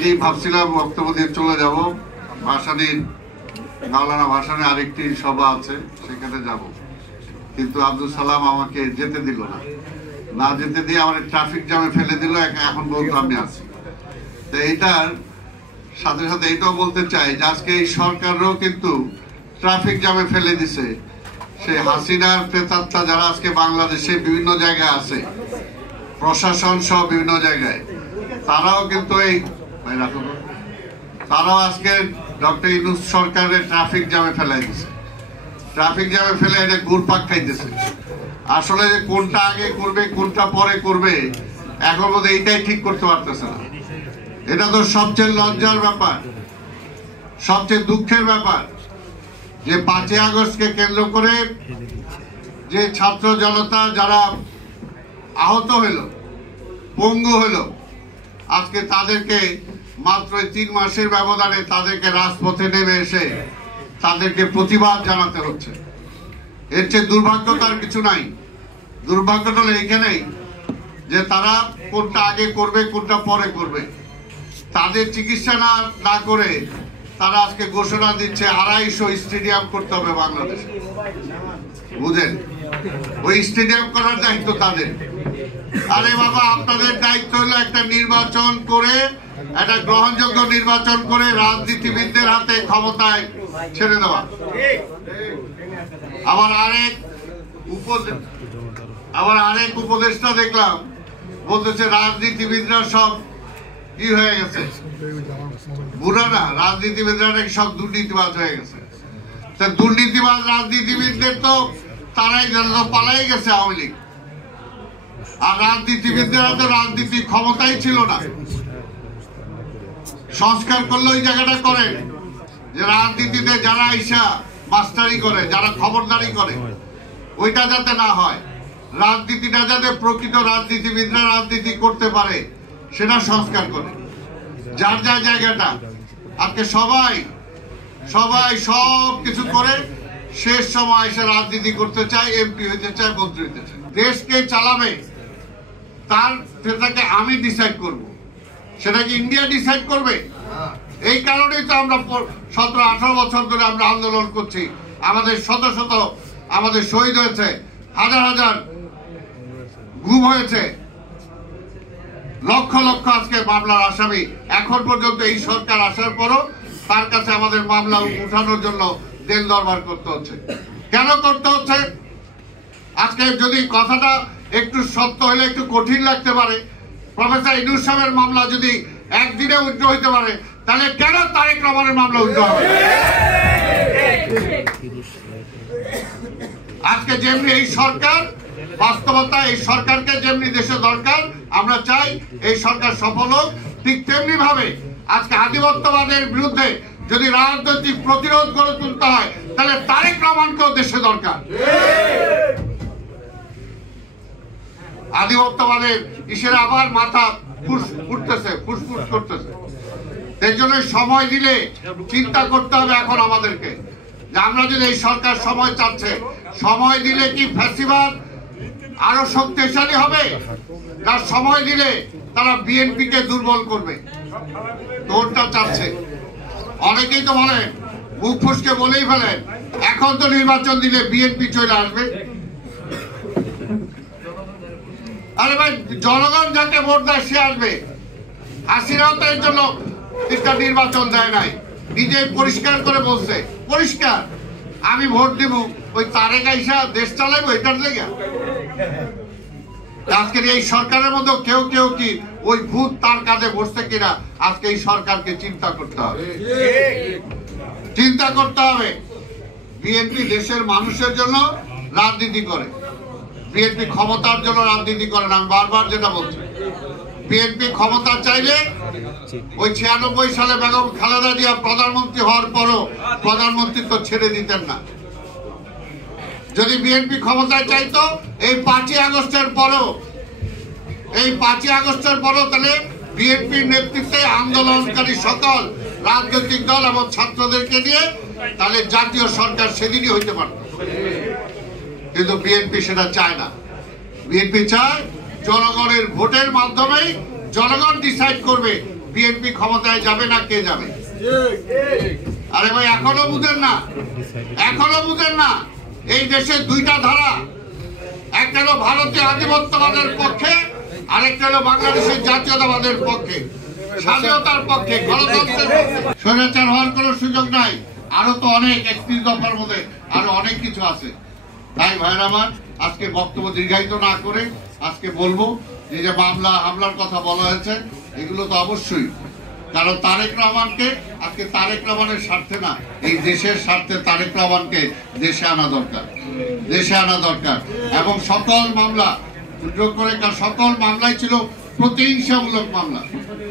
আগেই ভাবছিলাম বক্তব্য দিয়ে চলে যাব, ভাসানীর মাওলানা ভাসানে আরেকটি সভা আছে, সেখানে যাব, কিন্তু আব্দুল সালাম আমাকে যেতে দিল না, না যেতে দিয়ে আমার ট্রাফিক জ্যামে ফেলে দিল। এখন বলতো আমি আছি। তো এইটার সাথে সাথে এটাও বলতে চাই যে আজকে এই সরকারও কিন্তু ট্রাফিক জ্যামে ফেলে দিছে। সেই হাসিনার প্রেতাত্মা যারা আজকে বাংলাদেশে বিভিন্ন জায়গায় আছে, প্রশাসন সহ বিভিন্ন জায়গায়, তারাও কিন্তু তারাও আজকে ডক্টর ইউনূস সরকারের ট্রাফিক জ্যামে ফেলাই দিছে। ট্রাফিক জ্যামে ফেলে এটা ঘুরপাক খাইতেছে। আসলে কোনটা আগে করবে কোনটা পরে করবে এখন বোধ এইটাই ঠিক করতে পারতেছে না। এটা তো সবচেয়ে লজ্জার ব্যাপার, সবচেয়ে দুঃখের ব্যাপার যে 5ই আগস্টকে কেন্দ্র করে যে ছাত্র জনতা যারা আহত হইল, পঙ্গু হইল, আজকে তাদেরকে মাত্র 3 মাসের ব্যবধানে তাদেরকে রাজপথে নেমে এসে তাদেরকে প্রতিবাদ জানাতে হচ্ছে। এর চেয়ে দুর্ভাগ্যতার কিছু নাই। দুর্ভাগ্যটা হলো এইখানেই যে তারা কোনটা আগে করবে কোনটা পরে করবে। তাদের চিকিৎসা না করে তারা আজকে ঘোষণা দিচ্ছে 250 স্টেডিয়াম করতে হবে বাংলাদেশে। বুঝেন, ওই স্টেডিয়াম করার দায়িত্ব তাদের। আরে বাবা, আপনাদের দায়িত্ব হলো একটা নির্বাচন করে, একটা গ্রহণযোগ্য নির্বাচন করে রাজনীতিবিদদের হাতে ক্ষমতায় ছেড়ে দেওয়া। আবার আরেক উপদেষ্টা দেখলাম বলতেছে রাজনীতিবিদরা সব কি হয়ে গেছে, বুড়া না, রাজনীতিবিদরা নাকি সব দুর্নীতিবাজ হয়ে গেছে। দুর্নীতিবাজ রাজনীতিবিদদের তো তারাই পালাই গেছে আওয়ামী লীগ। আর রাজনীতিবিদদের তো রাজনীতির ক্ষমতাই ছিল না। সংস্কার করলে ওই জায়গাটা করেন যে রাজনীতিতে যারা আইসা মাস্টারি করে, যারা খবরদারি করে, ওইটা যাতে না হয়। রাজনীতিটা যাতে প্রকৃত রাজনীতিবিদরা রাজনীতি করতে পারে সেটা সংস্কার করে। যার যার জায়গাটা আজকে সবাই সব কিছু করে শেষ সময় এসে রাজনীতি করতে চায়, এমপি হইতে চায়, মন্ত্রী হইতে চায়। দেশকে চালাবে সেটাকে আমি ডিসাইড করব, সেটা কি ইন্ডিয়া ডিসাইড করবে? এই কারণেই তো আমরা 17-18 বছর ধরে আমরা আন্দোলন করছি। আমাদের শত আমাদের শহীদ হয়েছে, হাজার গুম হয়েছে, লক্ষ আজকে মামলার আসামি। এখন পর্যন্ত এই সরকার আসার পরও তার কাছে আমাদের মামলা উঠানোর জন্য দেন দরবার করতে হচ্ছে। কেন করতে হচ্ছে? আজকে যদি কথাটা একটু সত্য হলে একটু কঠিন লাগতে পারে, প্রফেসর ইউনূস সাহেবের মামলা যদি একদিনে উইথড্র হইতে পারে, তাহলে কেন তারেক রহমানের মামলা উইথড্র হবে? আজকে যেমনি এই সরকার বাস্তবতা, এই সরকারকে যেমনি দেশে দরকার, আমরা চাই এই সরকার সফল হোক, ঠিক তেমনি ভাবে আজকে আধিপত্যবাদের বিরুদ্ধে যদি রাজনৈতিক প্রতিরোধ গড়ে তুলতে হয়, তাহলে তারেক রহমানকেও দেশে দরকার। আধিপত্যবাদের ইসের আবার মাথা ফুসফুস করতেছে। এর জন্য সময় দিলে চিন্তা করতে হবে এখন আমাদেরকে যে আমরা যদি এই সরকার সময় চাচ্ছে, সময় দিলে কি ফ্যাসিবাদ আরো শক্তিশালী হবে, না সময় দিলে তারা বিএনপি কে দুর্বল করবে? কোনটা চাচ্ছে? অনেকেই তো বলেন, মুখ ফুসকে বলেই ফেলেন, এখন তো নির্বাচন দিলে বিএনপি চলে আসবে। আরে ভাই, জনগণ যাকে ভোট দেয় সে আসবে। হাসিনাও তো এর জন্য একটা নির্বাচন দেয় নাই, নিজে পরিষ্কার করে বলছে, পরিষ্কার আমি ভোট দিব ওই তারেক আইসা দেশ চালাইবো, এটার লেগে। আজকের এই সরকারের মধ্যে কেউ কি ওই ভূত তার কাঁধে বসছে কিনা, আজকে এই সরকারকে চিন্তা করতে হবে। বিএনপি দেশের মানুষের জন্য রাজনীতি করে, বিএনপি ক্ষমতার জন্য রাজনীতি করে না। আমি বারবার যেটা বলছি, বিএনপি ক্ষমতা চাইলে ওই 96 সালে বেগম খালেদা জিয়া প্রধানমন্ত্রী হওয়ার পরও প্রধানমন্ত্রী ছেড়ে দিতেন না। যদি বিএনপি ক্ষমতায় চাইতো এই 5ই আগস্টের পরও তাহলে বিএনপির নেতৃত্বে আন্দোলনকারী সকল রাজনৈতিক দল এবং ছাত্রদেরকে নিয়ে তাহলে জাতীয় সরকার সেদিনই হইতে পারত। কিন্তু বিএনপি সেটা চায় না। বিএনপি চায় জনগণের ভোটের মাধ্যমে জনগণ ডিসাইড করবে বিএনপি ক্ষমতায় যাবে না কে যাবে? আরে ভাই এখনো বুঝেন না, এখনো বুঝেন না। এই দেশের দুইটা ধারা, একটা হলো ভারতীয় আধিপত্যবাদের পক্ষে, আরেকটা হলো বাংলাদেশের জাতীয়তাবাদের পক্ষে, স্বাধীনতার পক্ষে, গণতন্ত্রের পক্ষে। স্বৈরাচার হওয়ার কোনো সুযোগ নাই। আরো তো অনেক 31 দফার মধ্যে আরো অনেক কিছু আছে। তাই ভাইরা আমার, আজকে বক্তব্য দীর্ঘায়িত না করে আজকে বলবো যে মামলা হামলার কথা বলা হয়েছে, এগুলো তো অবশ্যই, কারণ তারেক রহমানকে আজকে তারেক রহমানের স্বার্থে না, এই দেশের স্বার্থে তারেক রহমানকে দেশে আনা দরকার, দেশে আনা দরকার। এবং সকল মামলা উদ্যোগ করে, কারণ সকল মামলাই ছিল প্রতিহিংসামূলক মামলা,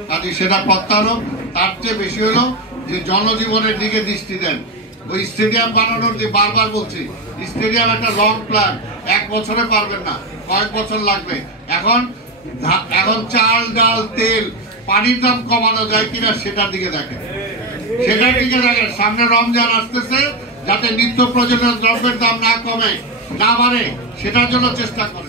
কাজে সেটা প্রত্যাহার। তার চেয়ে বেশি হলো যে জনজীবনের দিকে দৃষ্টি দেন। ওই স্টেডিয়াম বানানোর যে বারবার বলছি, স্টেডিয়াম একটা লং প্ল্যান, 1 বছরে পারবেন না, কয়েক বছর লাগবে। এখন চাল ডাল তেল পানির দাম কমানো যায় কিনা সেটার দিকে দেখেন, সেটার দিকে দেখেন। সামনে রমজান আসতেছে, যাতে নিত্য প্রয়োজনীয় দ্রব্যের দাম না কমে, না বাড়ে, সেটার জন্য চেষ্টা করেন।